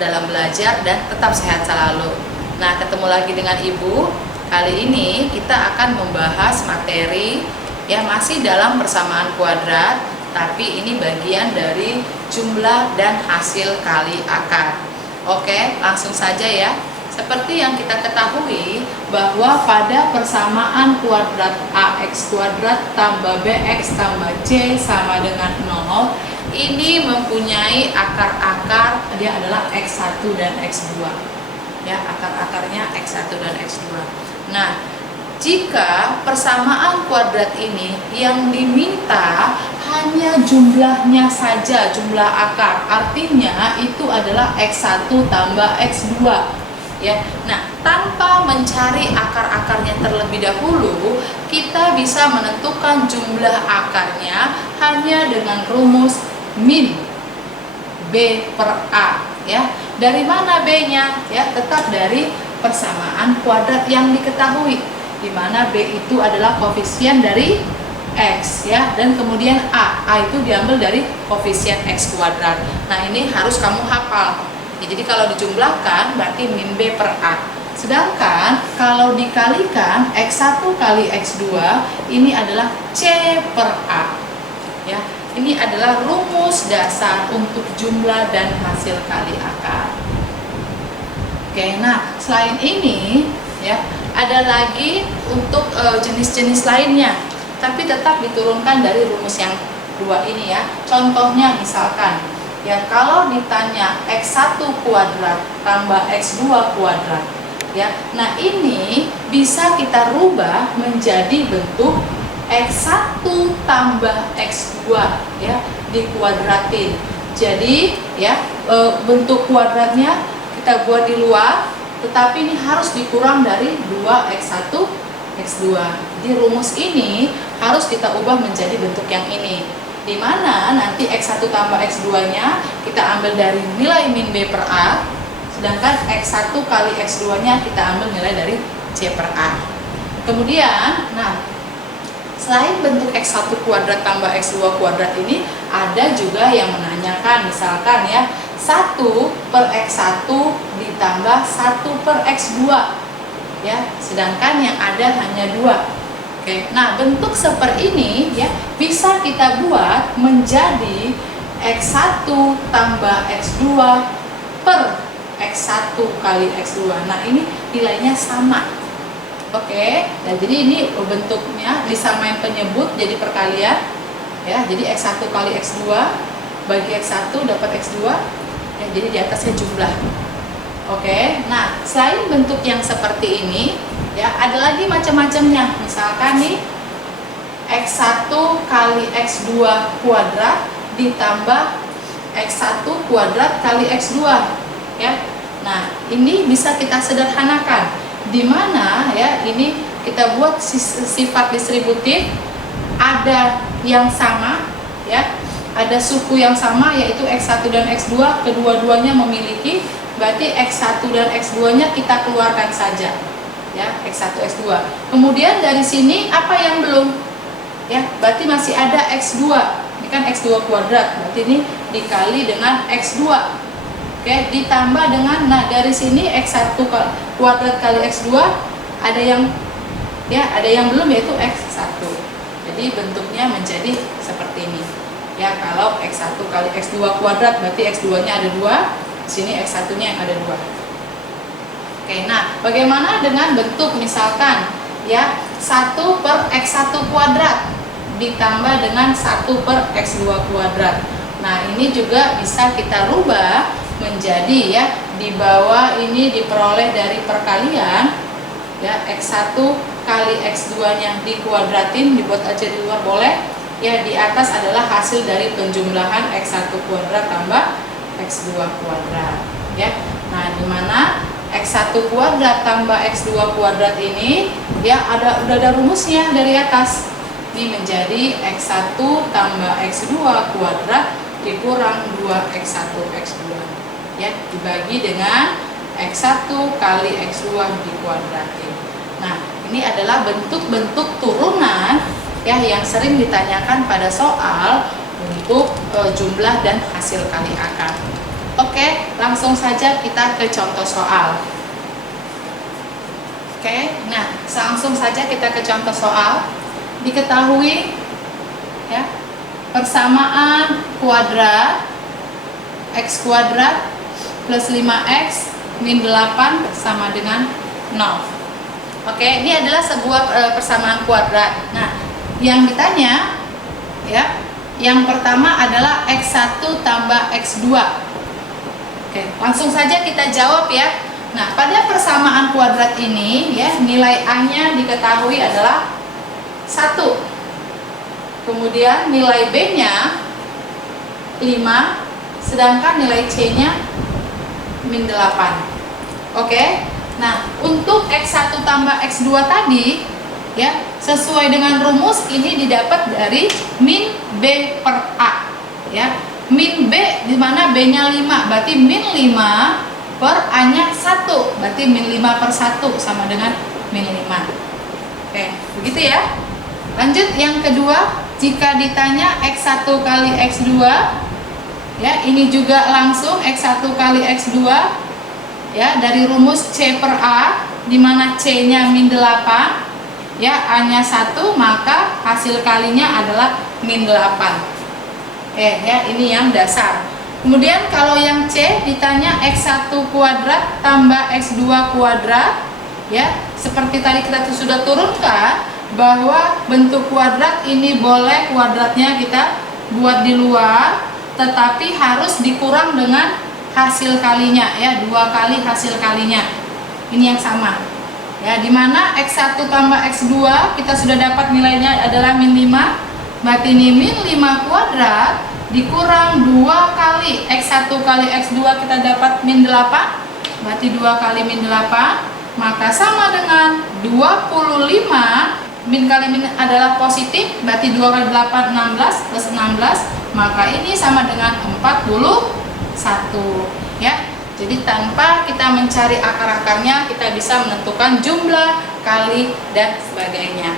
dalam belajar dan tetap sehat selalu. Nah, ketemu lagi dengan Ibu. Kali ini kita akan membahas materi yang masih dalam persamaan kuadrat, tapi ini bagian dari jumlah dan hasil kali akar. Oke, langsung saja ya. Seperti yang kita ketahui bahwa pada persamaan kuadrat AX kuadrat tambah BX tambah C sama dengan 0, ini mempunyai akar-akar, dia adalah X1 dan X2. Ya, akar-akarnya X1 dan X2. Nah, jika persamaan kuadrat ini yang diminta hanya jumlahnya saja, jumlah akar, artinya itu adalah X1 tambah X2. Ya, nah tanpa mencari akar-akarnya terlebih dahulu, kita bisa menentukan jumlah akarnya hanya dengan rumus min B per A. Ya, dari mana B-nya? Ya, tetap dari persamaan kuadrat yang diketahui, di mana B itu adalah koefisien dari X, ya, dan kemudian A itu diambil dari koefisien X kuadrat. Nah, ini harus kamu hafal. Ya, jadi kalau dijumlahkan berarti min B per A. Sedangkan kalau dikalikan X1 kali X2 ini adalah C per A. Ya, ini adalah rumus dasar untuk jumlah dan hasil kali akar. Oke, nah selain ini ya ada lagi untuk jenis-jenis lainnya, tapi tetap diturunkan dari rumus yang dua ini ya. Contohnya misalkan ya, kalau ditanya X1 kuadrat tambah X2 kuadrat ya, nah ini bisa kita rubah menjadi bentuk X1 tambah X2 ya, dikuadratin. Jadi ya, bentuk kuadratnya kita buat di luar, tetapi ini harus dikurang dari 2X1 X2. Jadi rumus ini harus kita ubah menjadi bentuk yang ini, di mana nanti X1 tambah X2 nya kita ambil dari nilai min B per A, sedangkan X1 kali X2 nya kita ambil nilai dari C per A. Kemudian, nah selain bentuk X1 kuadrat tambah X2 kuadrat ini, ada juga yang menanyakan misalkan ya 1 per X1 ditambah 1 per X2 ya, sedangkan yang ada hanya 2. Oke, nah bentuk seperti ini ya bisa kita buat menjadi X1 tambah X2 per X1 kali X2. Nah ini nilainya sama. Oke, nah jadi ini bentuknya disamain penyebut jadi perkalian ya, jadi X1 kali X2 bagi X1 dapat X2 ya, jadi di atasnya jumlah. Oke, nah selain bentuk yang seperti ini ya, ada lagi macam-macamnya. Misalkan nih X1 kali X2 kuadrat ditambah X1 kuadrat kali X2 ya. Nah, ini bisa kita sederhanakan, di mana ya ini kita buat sifat distributif, ada yang sama ya, ada suku yang sama yaitu X1 dan X2, kedua-duanya memiliki, berarti X1 dan X2 nya kita keluarkan saja ya, X1 X2. Kemudian dari sini apa yang belum ya, berarti masih ada X2, ini kan X2 kuadrat, berarti ini dikali dengan X2. Oke, ditambah dengan, nah dari sini X1 kuadrat kali X2 ada yang ya, ada yang belum yaitu X1. Jadi bentuknya menjadi seperti ini. Ya, kalau X1 kali X2 kuadrat berarti X2 nya ada 2, sini X1 nya yang ada 2. Oke, nah bagaimana dengan bentuk misalkan ya 1 per X1 kuadrat ditambah dengan 1 per X2 kuadrat. Nah ini juga bisa kita rubah menjadi ya, di bawah ini diperoleh dari perkalian ya, X1 kali X2 nya dikuadratin, dibuat aja di luar boleh ya, di atas adalah hasil dari penjumlahan X1 kuadrat tambah X2 kuadrat ya. Nah di mana X1 kuadrat tambah X2 kuadrat ini ya udah ada rumusnya dari atas. Ini menjadi X1 tambah X2 kuadrat dikurang 2X1 X2 ya, dibagi dengan X1 kali X2 dikuadratin. Nah ini adalah bentuk-bentuk turunan ya yang sering ditanyakan pada soal untuk jumlah dan hasil kali akar. Oke, langsung saja kita ke contoh soal. Oke, nah langsung saja kita ke contoh soal. Diketahui ya, persamaan kuadrat x kuadrat plus 5x min 8 sama dengan 0. Oke, ini adalah sebuah persamaan kuadrat. Nah, yang ditanya ya, yang pertama adalah x1 tambah x2. Oke, langsung saja kita jawab ya. Nah, pada persamaan kuadrat ini ya, nilai A-nya diketahui adalah 1. Kemudian nilai B-nya 5, sedangkan nilai C-nya min 8. Oke. Nah, untuk x1 tambah x2 tadi ya, sesuai dengan rumus ini didapat dari min B per A ya. Min B di mana B-nya 5, berarti min 5 per A-nya 1, berarti min 5 per 1 sama dengan min 5. Oke, begitu ya. Lanjut yang kedua, jika ditanya x1 kali x2 ya, ini juga langsung x1 kali x2 ya, dari rumus C per A di mana C-nya min 8 ya, A-nya 1, maka hasil kalinya adalah min 8. Ya, ini yang dasar. Kemudian kalau yang C ditanya x1 kuadrat tambah x2 kuadrat ya, seperti tadi kita sudah turunkan bahwa bentuk kuadrat ini boleh kuadratnya kita buat di luar, tetapi harus dikurang dengan hasil kalinya ya, 2 kali hasil kalinya. Ini yang sama ya, dimana x1 tambah x2 kita sudah dapat nilainya adalah min 5, berarti ini min 5 kuadrat dikurang 2 kali x1 kali x2 kita dapat min 8, berarti 2 kali min 8, maka sama dengan 25. Min kali min adalah positif, berarti 2 kali 8 16 plus 16, maka ini sama dengan 41 ya. Jadi tanpa kita mencari akar-akarnya, kita bisa menentukan jumlah, kali, dan sebagainya.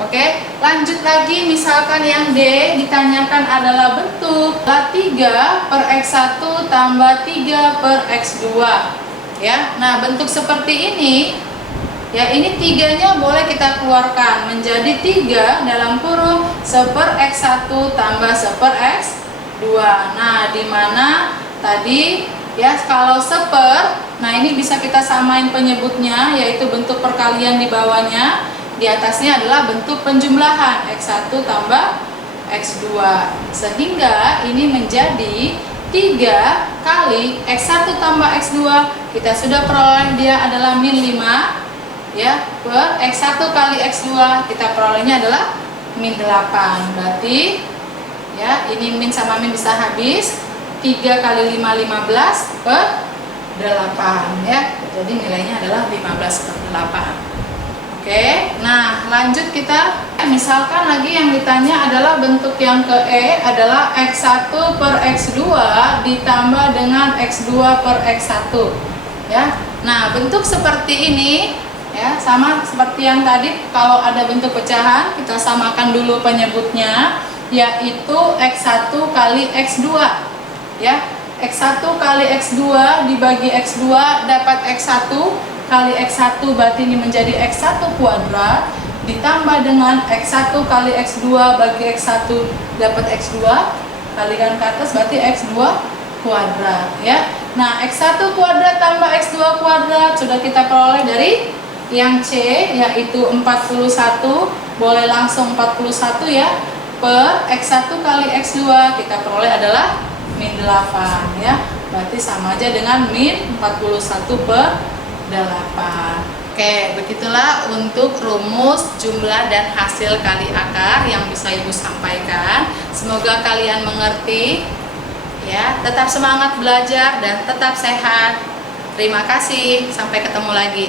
Oke, lanjut lagi, misalkan yang D ditanyakan adalah bentuk 3 per x1 tambah 3 per x2 ya. Nah, bentuk seperti ini ya, ini 3-nya boleh kita keluarkan menjadi 3 dalam kurung 1 per x1 tambah 1 per x2. Nah, dimana tadi ya, kalau 1 per, nah ini bisa kita samain penyebutnya, yaitu bentuk perkalian di bawahnya, di atasnya adalah bentuk penjumlahan x1 tambah x2, sehingga ini menjadi 3 kali x1 tambah x2, kita sudah peroleh dia adalah min 5 ya, per x1 kali x2 kita perolehnya adalah min 8. Berarti ya, ini min sama min bisa habis, 3 kali 5 15 per 8 ya, jadi nilainya adalah 15 per 8. Oke, nah lanjut kita, misalkan lagi yang ditanya adalah bentuk yang ke E adalah x1 per x2 ditambah dengan x2 per x1 ya. Nah, bentuk seperti ini ya, sama seperti yang tadi, kalau ada bentuk pecahan kita samakan dulu penyebutnya, yaitu x1 kali x2 ya. x1 kali x2 dibagi x2 dapat x1 kali x1, berarti ini menjadi x1 kuadrat ditambah dengan x1 kali x2 bagi x1 dapat x2, kalikan ke atas berarti x2 kuadrat ya. Nah, x1 kuadrat tambah x2 kuadrat sudah kita peroleh dari yang C, yaitu 41, boleh langsung 41 ya, per x1 kali x2 kita peroleh adalah min 8 ya, berarti sama aja dengan min 41 per 8. Oke, begitulah untuk rumus jumlah dan hasil kali akar yang bisa Ibu sampaikan. Semoga kalian mengerti ya. Tetap semangat belajar dan tetap sehat. Terima kasih, sampai ketemu lagi.